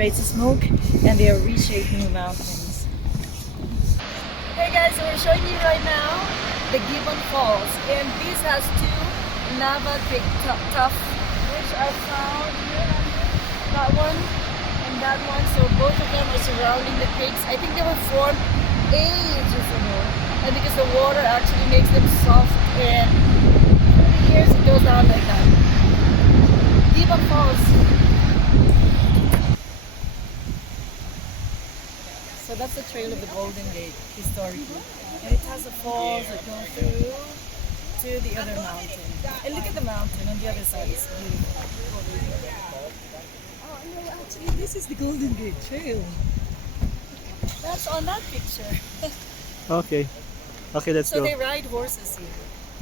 creates smoke, and they are reshaping the mountains. Hey guys, so we're showing you right now the Gibbon Falls, and this has two lava big tuff which are found here and here. That one and that one. So both of them are surrounding the creeks. I think they were formed ages ago, and because the water actually makes them soft, and for the years it goes down like that. Gibbon Falls. So that's the trail of the Golden Gate historically, and it has the falls that go through to the other mountain. And look at the mountain on the other side, it's beautiful. Oh no, actually this is the Golden Gate Trail. That's on that picture. Okay. Okay, let's go. So they ride horses here.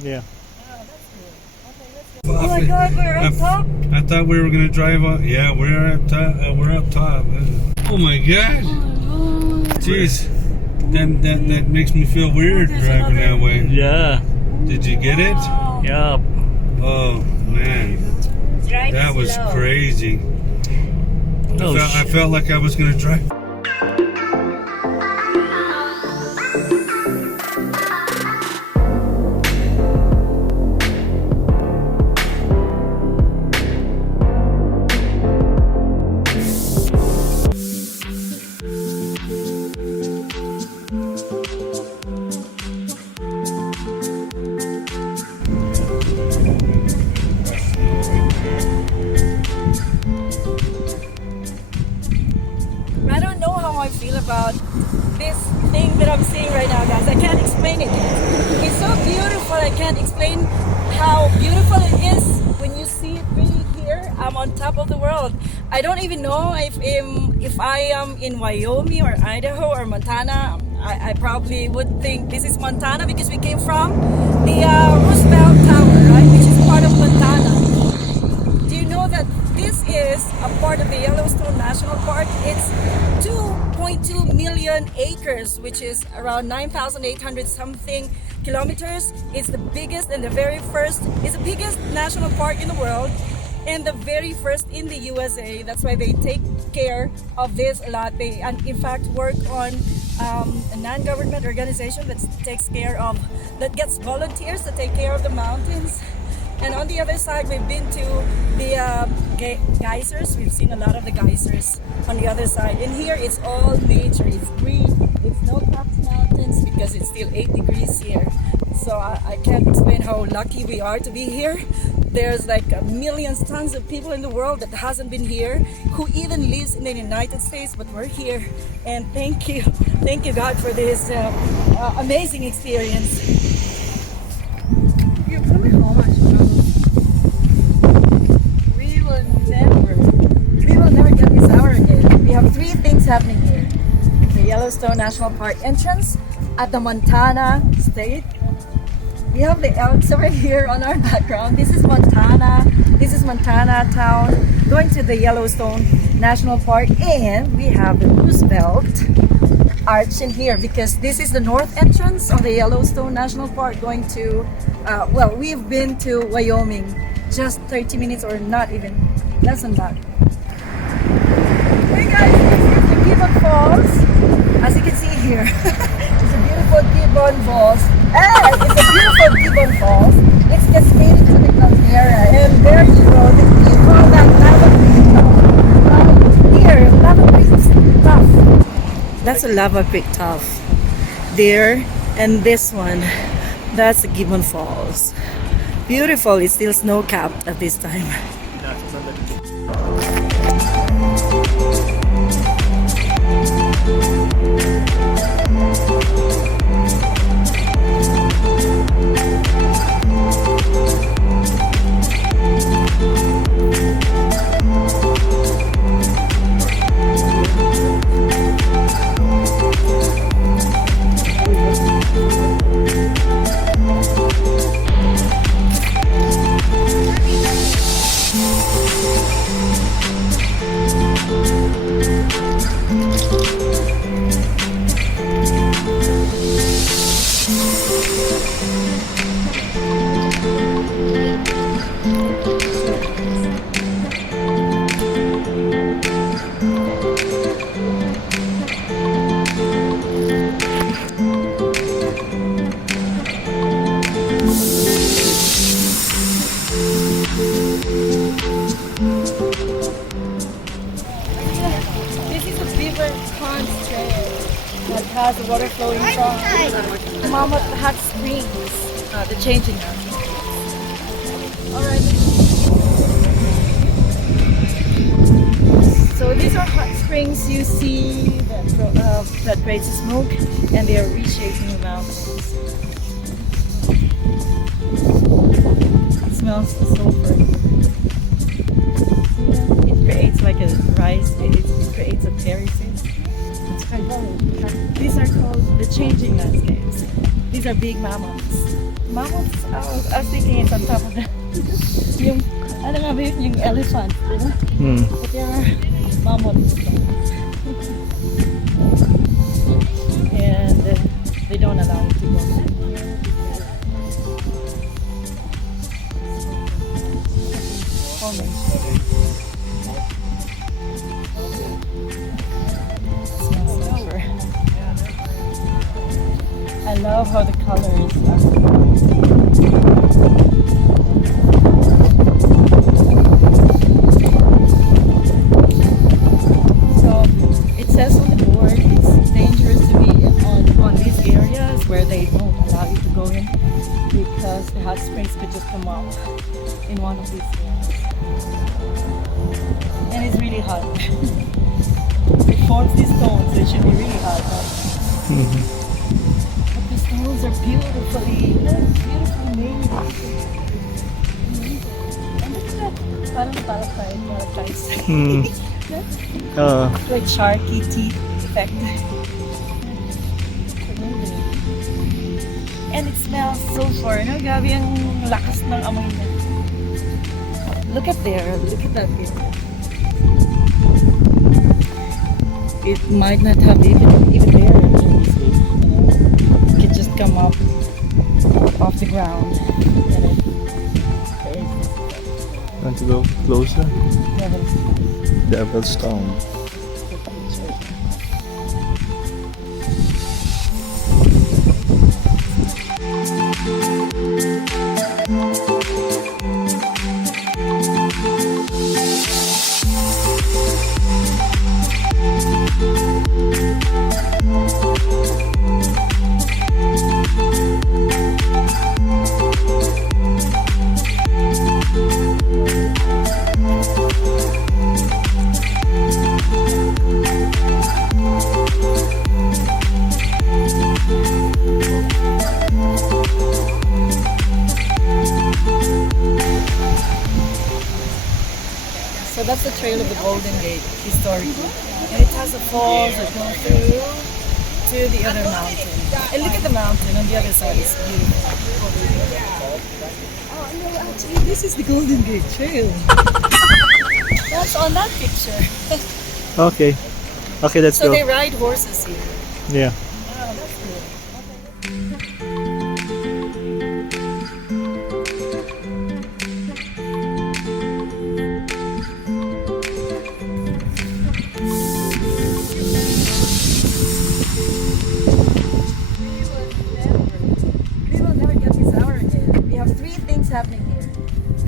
Yeah. Oh, that's good. Okay, let's go. Oh my God, we're up top. I thought we were gonna drive up. Yeah, we're up top. We're up top. Oh my God! Jeez, that makes me feel weird driving that way. Yeah. Did you get it? Yeah. Oh man, that was crazy. I felt like I was gonna drive. I don't know how I feel about this thing that I'm seeing right now, guys. I can't explain it. It's so beautiful. I can't explain how beautiful it is when you see it really here. I'm on top of the world. I don't even know if I am in Wyoming or Idaho or Montana. I probably would think this is Montana because we came from the Roosevelt Tower, right, which is part of Montana. Do you know that this is a part of the Yellowstone National Park? It's 2.2 million acres, which is around 9,800 something kilometers. It's the biggest and the very first, it's the biggest national park in the world and the very first in the USA. That's why they take care of this a lot. They, and in fact, work on a non-government organization that takes care of, that gets volunteers to take care of the mountains. And on the other side, we've been to the geysers. We've seen a lot of the geysers on the other side. And here it's all nature. It's green. It's snow-capped mountains because it's still 8 degrees here. So I can't explain how lucky we are to be here. There's like millions, tons of people in the world that hasn't been here, who even lives in the United States, but we're here. And thank you God for this amazing experience. You're coming home. We will never get this hour again. We have 3 things happening here. The Yellowstone National Park entrance at the Montana state. We have the elks over here on our background. This is Montana. This is Montana town going to the Yellowstone National Park, and we have the Roosevelt Arch in here because this is the north entrance of the Yellowstone National Park going to, well, we've been to Wyoming just 30 minutes or not even, less than that. Hey guys, this is the Gibbon Falls. As you can see here, it's a beautiful Gibbon Falls. It's a beautiful Gibbon Falls. It's cascading to the caldera, and there you go. You call that lava creek. Here, lava creek tuff. That's a lava creek tuff. There, and this one, that's the Gibbon Falls. Beautiful. It's still snow-capped at this time. water flowing from Mammoth Hot Springs, the changing ground. Alright. So these are hot springs you see that creates smoke, and they are reshaping the mountains. It smells sulfur. It creates like a rice, it creates a terraces. These are called the changing landscapes. These are big mammoths. Mammoths, I was thinking it's on top of the yung, ano nga ba yun, yung elephant, diba? But there are mammoths. And they don't allow you to go. I love how the colors are. So it says on the board it's dangerous to be on these areas where they don't allow you to go in because the hot springs could just come up in one of these areas. And it's really hot. It forms these stones, so it should be really hot. Right? But the stones are beautifully made. And look at that, parang malachite. Like sharky teeth effect. And it smells sulfur, no? Grabe ang lakas ng amoy niya. Look at that here. It might not have even there. It could just come up off the ground. Want to go closer? Yeah, Yellowstone. So that's the trail of the Golden Gate, historically. And it has a falls that go through to the other mountain. And look at the mountain on the other side, it's beautiful. Oh no, actually this is the Golden Gate Trail. That's on that picture. Okay. Okay, let's So go. they ride horses here. Yeah. Oh, that's good. We will never get this hour again. We have three things happening here.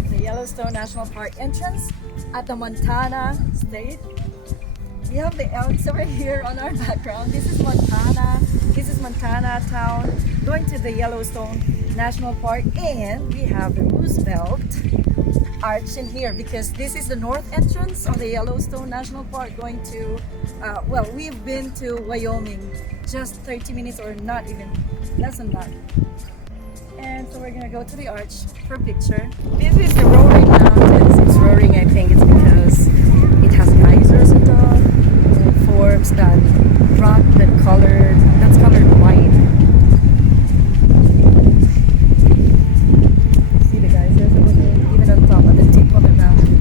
The Yellowstone National Park entrance at the Montana State. We have the elks over here on our background. This is Montana. This is Montana town. Going to the Yellowstone National Park, and we have the Roosevelt Arch in here because this is the north entrance of the Yellowstone National Park. Going to, well, we've been to Wyoming just 30 minutes or not even less than that. And so we're gonna go to the arch for a picture. This is the Roaring Mountains. It's roaring, I think it's because it has geysers on top. It forms that rock that's colored white. See the geysers over there? Even on top, at the tip of the mountain.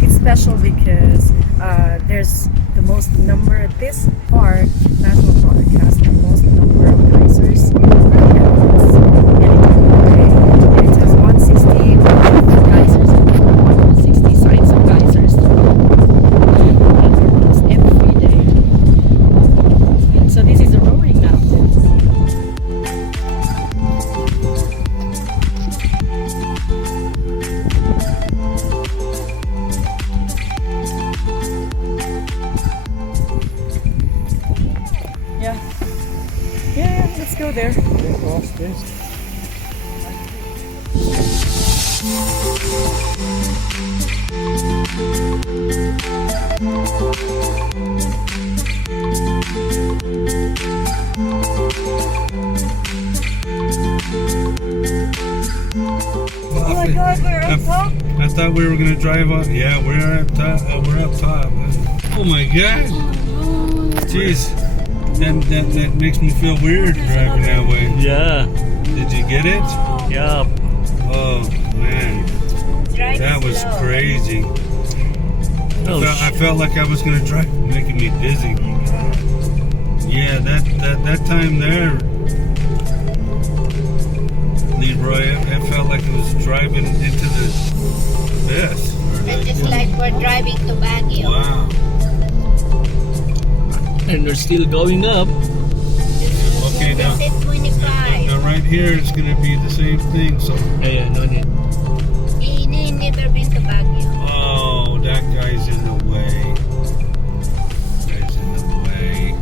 It's special because there's the most number, this park, National Park, has the most number of geysers. And it has 160 geysers and 160 sites of geysers. Every day. Oh my God, we're on top. I thought we were gonna drive up. Yeah, we're up top. We're up top. Oh my God! Jeez, that makes me feel weird driving that way. Yeah. Did you get it? Yeah. Oh man, that was crazy. Oh, I felt like I was gonna drive, making me dizzy. Yeah, that time there, Leroy, it felt like I was driving into the abyss. It's just like we're driving to Baguio. Wow. and they're still going up. Okay, now, This is 25. now right here it's gonna be the same thing. So, Yeah, no need. He never been to Baguio. oh, that guy's in the way. Guy's in the way.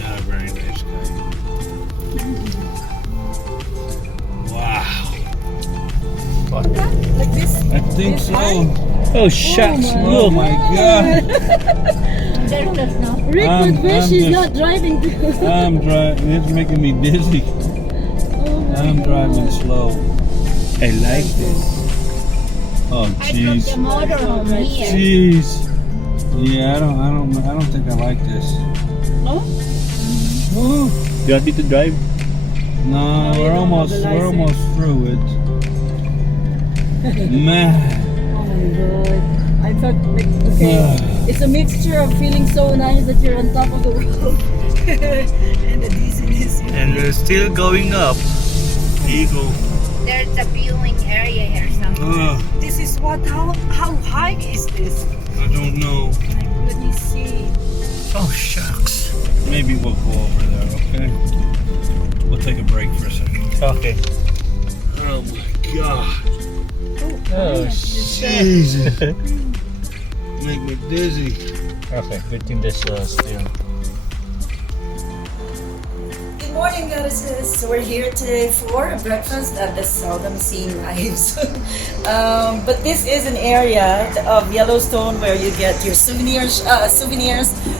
Not a very nice guy. Wow. Like this. I think This so. high? Oh shucks! Oh Look. my God. Rick I'm- would wish I'm he's just- not driving. I'm driving. It's making me dizzy. I'm driving slow. I like this. Oh I took the jeez. motorhome here. Jeez. Yeah, I don't think I like this. Oh? Oh. You want me to drive? No, you we're don't almost have the we're almost through it. Man. Oh my God. I thought, like, okay, it's a mixture of feeling so nice that you're on top of the world and the dizziness. And we're still going up. Eagle. There's a viewing area here somewhere. This is what, how high is this? I don't know. Like, let me see. Oh shucks. Maybe we'll go over there. Okay. We'll take a break for a second. Okay. Oh my God. Oh Jesus. Make me dizzy. Okay, good thing there's still. Good morning, goddesses. So we're here today for a breakfast at the seldom seen lives. But this is an area of Yellowstone where you get your souvenirs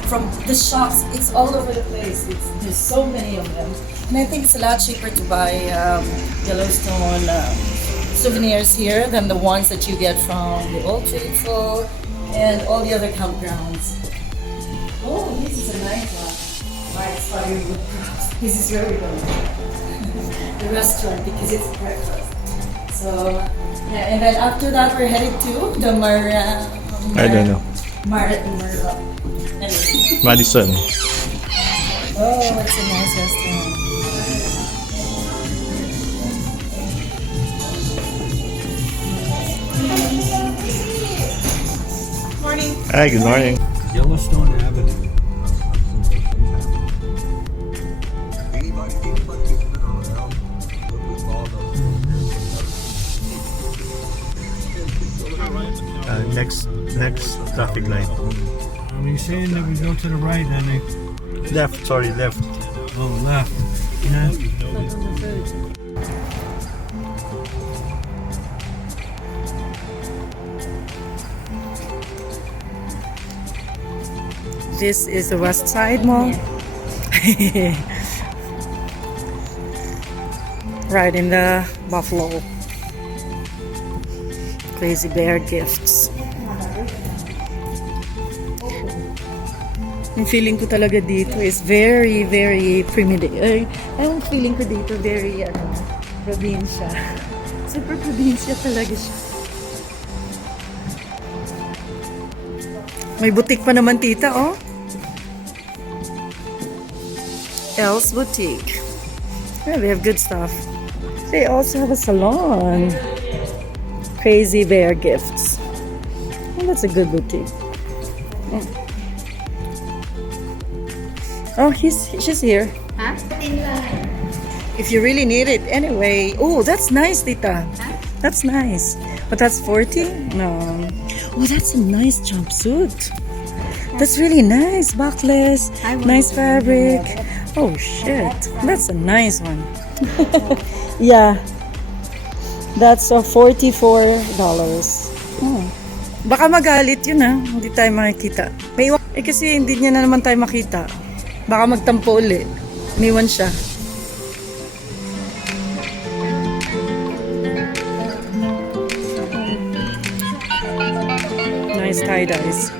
from the shops. It's all over the place. There's so many of them, and I think it's a lot cheaper to buy Yellowstone souvenirs here than the ones that you get from the Old Faithful and all the other campgrounds. Oh, this is a nice one. My expired wood crops. This is where we're going. The restaurant, because it's breakfast. So, yeah, and then after that we're headed to the I don't know. Anyway. Madison. Oh, it's a nice restaurant. Morning. Hi, good morning. Yellowstone Avenue. Next traffic light. You're saying that we go to the right, honey. Left, sorry, left. Oh, left. Yeah. This is the West Side Mall. Right in the Buffalo. Crazy Bear Gifts. Yung feeling ko talaga dito is very, very primitive. Yung feeling ko dito very, probinsya. Super probinsya talaga siya. May butik pa naman tita, oh. Elle's Boutique. Yeah, they have good stuff. They also have a salon. Crazy Bear Gifts. Oh, that's a good boutique. Oh, she's here. Huh? If you really need it. Anyway. Oh, that's nice, tita. That's nice. But that's 40? No. Oh, that's a nice jumpsuit. That's really nice. Backless. Nice fabric. Oh, shit. That's a nice one. Yeah. That's $44. Baka magalit yun hindi tayo makikita. Kasi hindi niya na naman tayo makita. Baka magtampo uli. Iniwan siya. Nice tie-dyes.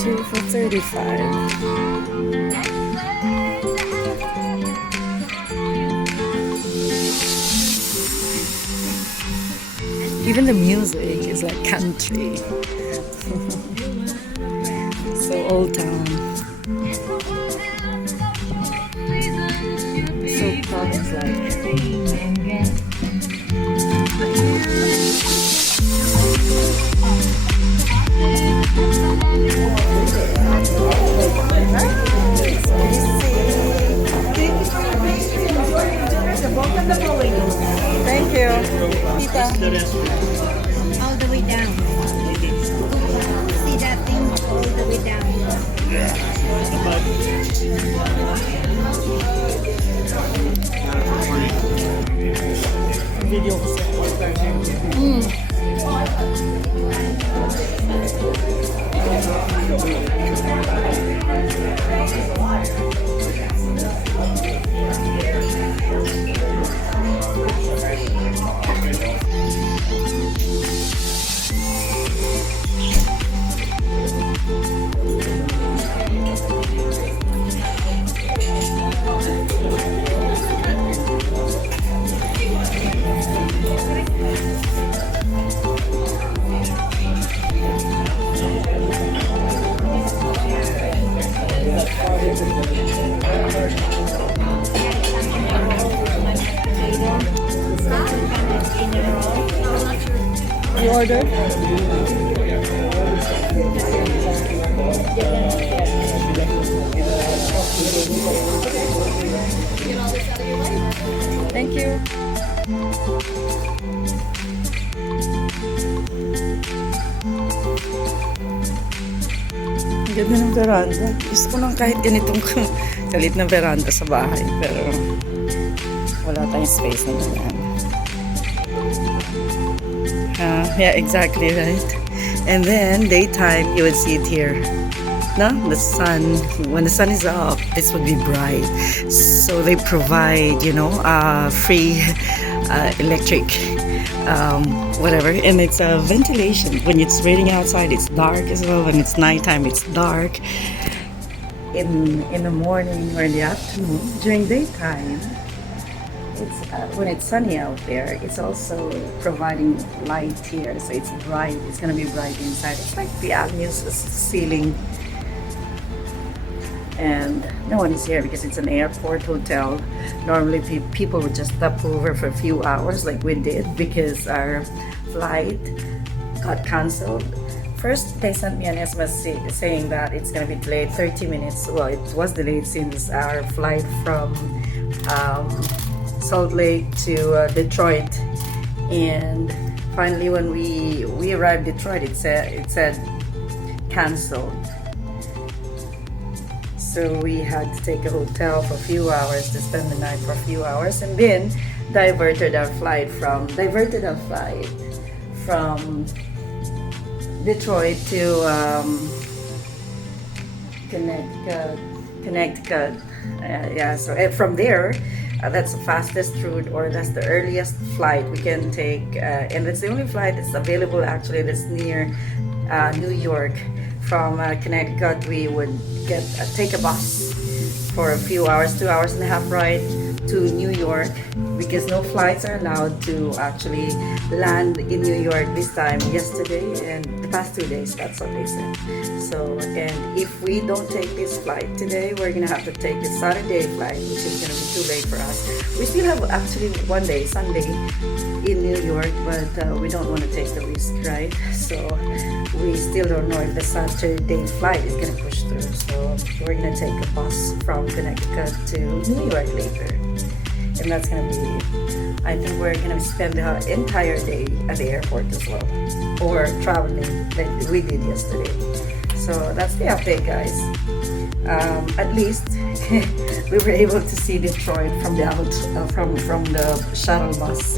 2 for $35. Even the music is like country. So old town. So province-like. Thank you. Tita. All the way down. See that thing all the way down. You ordered? Thank you. Ang ganda ng veranda. Gusto ko lang kahit ganitong kalit na veranda sa bahay. Pero wala tayong space na ganyan. Yeah, exactly, right? And then daytime, you would see it here. No, the sun. When the sun is up, this would be bright. So they provide, free electric, whatever, and it's ventilation. When it's raining outside, it's dark as well. When it's nighttime, it's dark. In the morning or in the afternoon, during daytime. It's when it's sunny out there, it's also providing light here, so it's bright. It's gonna be bright inside. It's like the avenue's ceiling, and no one is here because it's an airport hotel. Normally, people would just stop over for a few hours, like we did, because our flight got canceled. First, they sent me an SMS saying that it's gonna be delayed 30 minutes. Well, it was delayed since our flight from Salt Lake to Detroit, and finally when we arrived in Detroit, it said canceled. So we had to take a hotel for a few hours to spend the night for a few hours, and then diverted our flight from Detroit to Connecticut. So from there. That's the fastest route, or that's the earliest flight we can take, and that's the only flight that's available actually that's near New York. From Connecticut, we would take a bus for a few hours, 2.5 hours ride to New York, because no flights are allowed to actually land in New York this time, yesterday and the past 2 days. That's what they said. So, and if we don't take this flight today, we're gonna have to take the Saturday flight, which is gonna be too late for us. We still have actually one day, Sunday, in New York, but we don't want to take the risk, right? So we still don't know if the Saturday flight is gonna push through. So we're gonna take a bus from Connecticut to New York later. And that's gonna be, I think we're gonna spend the entire day at the airport as well, or traveling like we did yesterday. So that's the update, guys. At least we were able to see Detroit from the shuttle bus.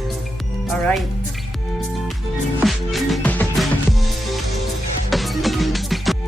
All right.